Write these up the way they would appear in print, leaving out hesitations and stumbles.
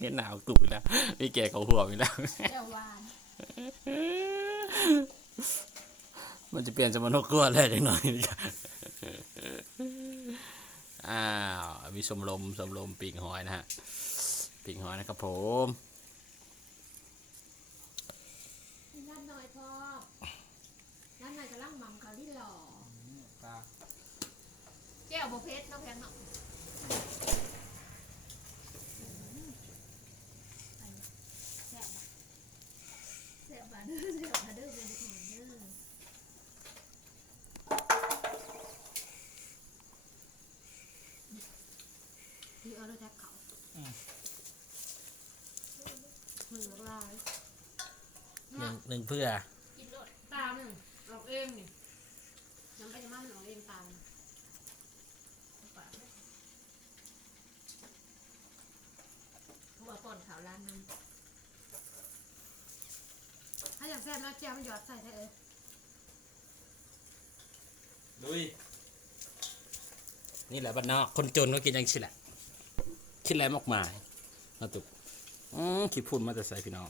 เห็นหนาวตุ่แล้วมีแก่เขาหัวอีกแล้ว เจ้าวาน มันจะเปลี่ยนสมนกกลัวอะไรจังหน่อยอ้าวมีสมลมปีกหอยนะฮะปีกหอยนะครับผมน้ำหน่อยพอน้ำหน่อยกำลังหม่ำเขาที่หล่อแก้วโบเพชรน้องแพนเนาะแซ่บแซ่บบ้านเด้อแซ่บบ้านเด้อเป็นของเด้อที่เอาด้วยแท็กเขามือลาย หนึ่งเพื่อ กินโดดตาหนึ่งออกเองนี่น้ำไปจะมั่นออกเองตามหัวก่อนขาวร้านนั้นถ้าอยากแซ่บแล้วเจียวมันหยอดใส่ได้ลุยนี่แหละบ้านนอกคนจนก็กินยังชิแหละคิดอะไรมากมายมาตุกคิดพูดมาแต่ใส่พี่น้อง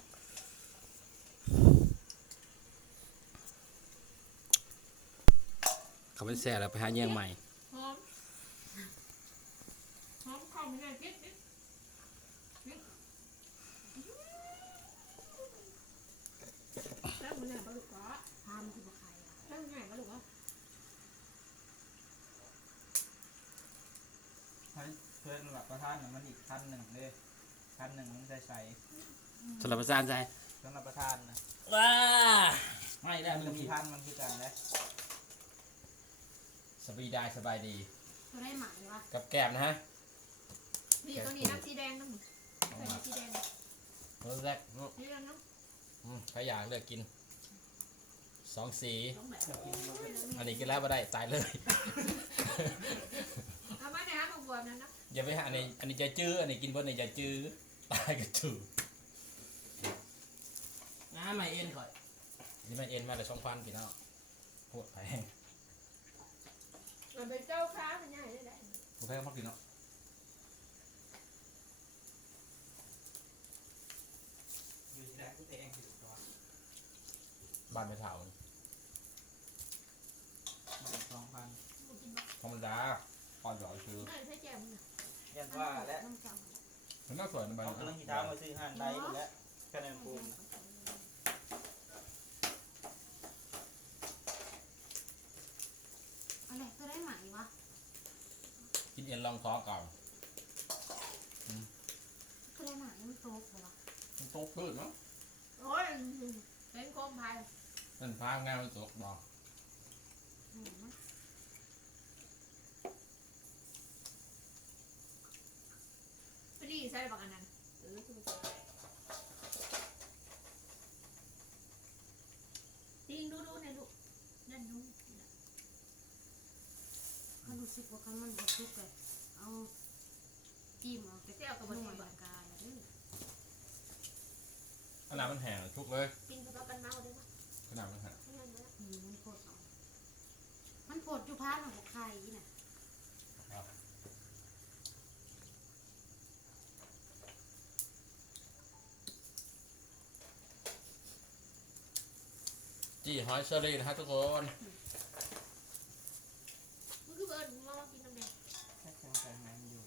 เขาไม่แซ่แล้วไปหาเยี่ยงใหม่หอมข้าวมันง่ายจิ๊ดแล้วมันง่ายปลาลูกก็ทำที่บุกไข่แล้วมันง่ายปลาลูกก็เพื่อนหลับประทานมันอีกพันหนึ่งเลยพันหนึ่งมันใส่ สำหรับประจานใจ สำหรับประทานนะ ว้าไม่ได้ มันมีพันมันคือกันนะ สบายได้สบายดี จะได้หมายเลยวะ กับแก้มนะฮะ นี่ตัวนี้น้ำสีแดงน้ำใส่สีแดง รสแรก นี่แล้วน้ำ ใครอยากเลือกกิน2 สี ต้องแบบ อันนี้กินแล้วไม่ได้ตายเลย ทำไมเนี่ยฮะมาบวมนั้นนะ อย่าไปหาอันนี้จะจื้ออันนี้กินบนนี้จะจื้อตายก็จื้อน้าไม่เอ็นก่อนนี่ไม่เอ็นมาแต่2,000พี่น้องโหดแพง มันเป็นเจ้าค้ามันง่ายได้ โหดแพงมากพี่น้อง อยู่ที่แรกก็เองที่ถูกต้อง บ้านไม่เท่า 2,000 ธรรมดาอ่อนหยอดคือ ไม่ใช่แจ่มนะ ยันว่าและ น้ำจับ มันน่าสวยนะบ้าน เขากำลังหิตามมาซื้อห้างได้หมดแล้วคะแนนปูม อะไรก็ได้หมายวะ กินเอ็นลองท้องก่อน ก็ได้หมามันโตกว่า มันโตขึ้นเนาะ โอ้ยเป็นโคมไผ่ นั่นพางานมันตกบอก ไปดีใช่ปะกันนั้นติงดูในลูกนั่นนู้นเขารู้สึกว่ามันบดทุกเลยเอาจิ้มเอาไปเที่ยวกับมันบรรกาศนี่ ขนาดมันแห้งทุกเลย กินกับกันเมาได้ปะ ขนาดมันแห้ง มันโคตรมันโคตรอยู่พาร์ทของใครน่ะ จี้หอยเชอรี่นะฮะทุกคน มันคือเบิร์ดมอกินน้ำแดง แค่แข็งๆอยู่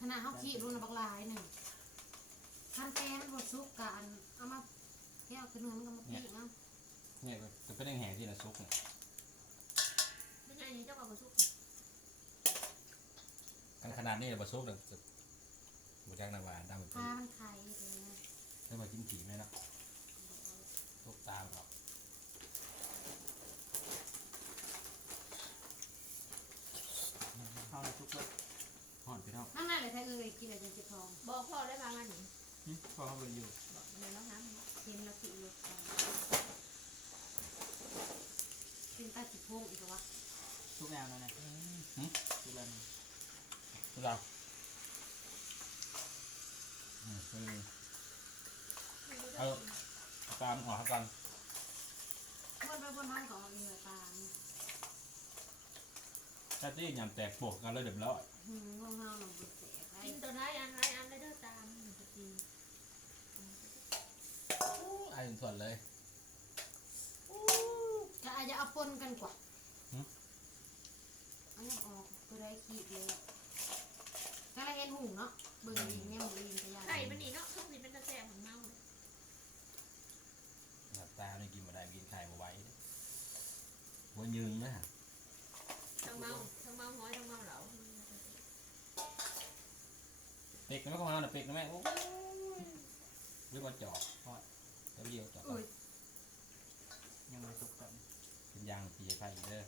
ขนาดเขาขี้รุ่นบักลายหนึ่งขั้นแกมันบดซุกกันเอามาแก้วขึ้นเนื้อมันก็มาปีกเนาะ เนี่ยจะเป็นแห้งที่ละซุกเนี่ย ไม่ใช่นี่เจ้ากับบดซุก กันขนาดนี้เลยบะซุกเนี่ยบุจักนาวาดำเหมือน พามันไข่เลยนะ ได้มาจิ้มผีไหมนะซุกตามออก เข้าในทุกคน ห่อนพี่น้อง นั่งนั่นเลยใช่กินอะไรจนเจ็บท้องบอกพ่อได้มาวันนี้ พอเขาไปอยู่ บอกในแล้วน้ำเค็มแล้วสิอยู่เป็นตาจิโพงอีกวะ ทุกแนวนั่นแหละทุกแนว ทุกเราเอาตามออกกัน วนไปวนมาของเรือตาล ถ้าที่ยำแตกปวกกันเลยเดือดร้อน ง่วงเงาหนังบุษเสก กินตัวไหนอันไหน ถึงส่วนเลย ก็อาจจะเอาปนกันกว่า หึ อันนี้ออกตัวได้ขีดเลยก็เลยเห็นหุงเนาะเบิ่งอีกเนี่ยหมูอีกก็ยาก ไก่มันนี่เนาะทุกนี้เป็นตะแซ่บของเมา หลับตาไม่กินบ่ได้กินไข่บ่ไหวหัวยืงนะ ทั้งเมาห้อยทั้งเมาเหลา เป็กนะแม่ของเราน่ะเป็กนะแม่โอ้หรือว่าจอกทอดแล้วเดียวจอก อุ้ย ยังไม่สุกก่อน เป็นยางปีไผ่เด้อ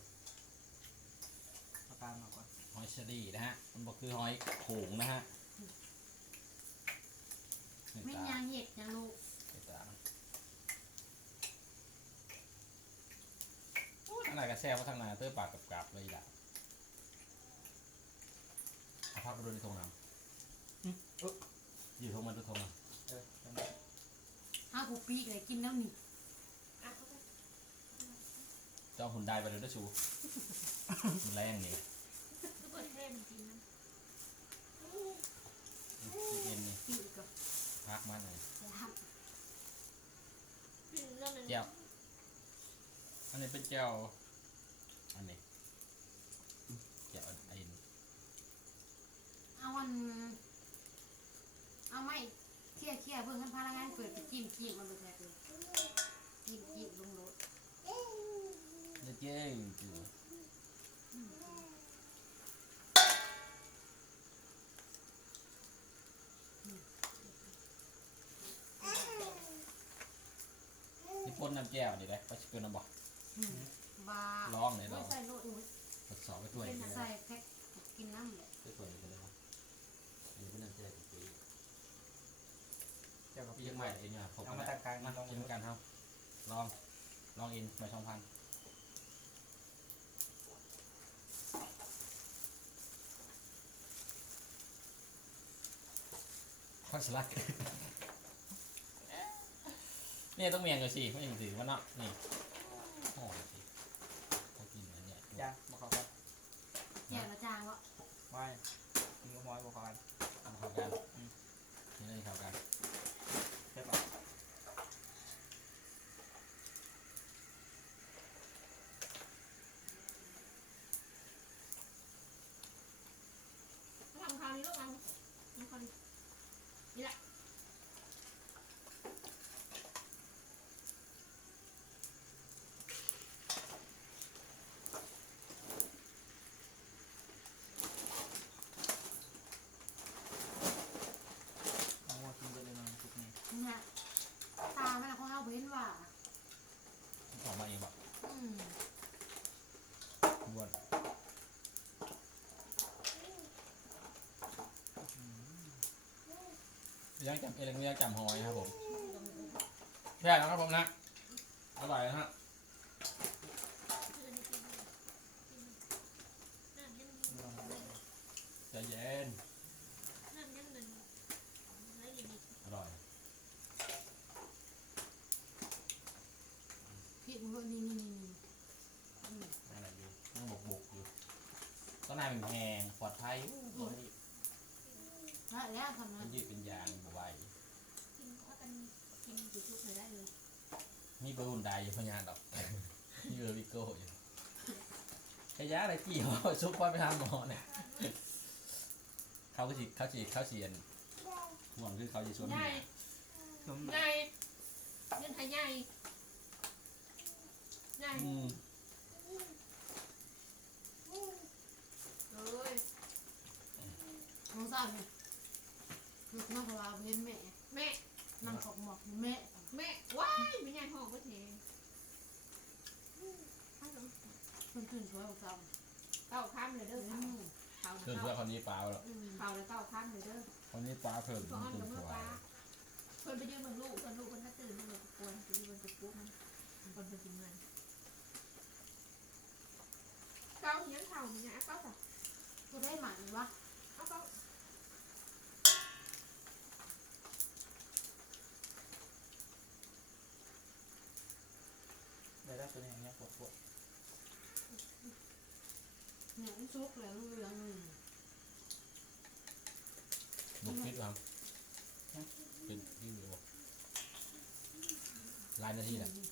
เอาตามมาก่อน หอยเชอรี่นะฮะมันบอกคือหอยโขงนะฮะ ไม่ยางเห็ดยังลูก ทางไหนก็แซ่บว่าทางไหนเตอร์ปากกับเลยล่ะเอาพักไปดูในทงน้ำอยู่ทงมันดูทงน้ จำได้ ห้ากูปีกเลยกินแล้วนี่ อ่ะก็ได้ ำจ้องหุ่นได้ไปเลยด้วยชูมันแรงนี่ ทุกคนแท้มันจริงนะ เอ็นนี่ ปีกก็ พักมันเลย ยาก เป็นเรื่องนึง แก้วอันนี้เป็นแก้วอันนี้แก้วไอ้นี่ เอาไม่เคี่ยเบิ่งกันพลังงานเกิดไปจิ้มมันเลยแท้เลยจิ้มลงรถ เจ๊งจืดนี่พ่นน้ำแก้วนี่เลยไปชิเป็นน้ำบอก บา ลองเลย ไม่ เรา ใส่โลดอุ้ย ทดสอบไปด้วย ใส่แพ็คกินน้ำเลย ไปตัวนี้กันเลยครับอันนี้เป็นน้ำแก้วปี เจ้ากับ พี่ พี่ ยังใหม่เองเนี่ยผม เอามาตั้งกลาง มา ลอง กินกันครับลองอินไป2,000ข้าวสลัดนี่ต้องเมียงกันสิไม่ถึงถือว่าเนาะนี่โอ้ยสิเขากินอันเนี้ย จ้าบอกเขาก่อน แย่ละจางวะ ไว้กินกับหอยบอกเขากัน เอาเข้ากันนี่เลยเข้ากัน ใช่ปะ ทำคราวนี้ลูกมันมันคนนี่แหละ เอาหัวกินไปเลยมันสุกนี่ เนี่ยตามันของเราเห็นว่า ออกมาเองแบบ อืม บ้วนยังจำเองยังจำหอยนะครับผมแพ้แล้วครับผมนะอร่อยนะฮะ คือนี่กินน้ำยัง ลอง ใจเย็น น้ำยังหนึ่งแล้วอย่างนี้ อร่อย พี่มึงก็นี่อืม อะไรอยู่นั่งบกอยู่ต้นนายเป็นแหงปลอดภัย แล้วทำ มั นั้น นยืดเป็นยางบ่ไหว กินก็กันกินจุกๆเลยได้เลย มีเบอร์หุ่นใดอยู่พยานดอกมีเบอร์วิโก้อยู่ขยะอะไรกี่ห่อซุกไว้ไปทำหมอเนี่ยเขาเสียนห่วงคือเขาจะชวน ใหญ่ ชุ่ม ใหญ่เงินไทยใหญ่ใหญ่ อืม เอ้ย น้องสาวเนี่ยลูกน้องเขาว่าเห็นแม่ แม่ นั่งขอบหมอกแม่ แม่ว้ายไม่ใหญ่ห้องก็เท เพิ่นตื่นสวยกว่าเก่า เต้าข้ามเลยเด้อ อืม เขา เพื่อนเพื่อนคนนี้ปลาแล้ว อืม เขาแล้วเต้าข้ามเลยเด้อ คนนี้ปลาเพิ่ม พ่อ ตุ่ กับ ม เมื่ ถ อ วา ป้าย คนไปยืมเมืองลูกคนลูกคนถ้าตื่นมันจะกวนจะยืมมันจะปุ๊บมันคนเป็นจริงมันเก้าเหี้ยนเข่าเนี่ยเก้าสัก กูได้หมันวะ เอาเก้า เดี๋ยวได้ตัวนี้อย่างเงี้ยปวด เนี่ยมันซุกเหลืองเหลืองอืม บุกพิษครับเป็นที่อยู่ หลายนาทีแหละ อืม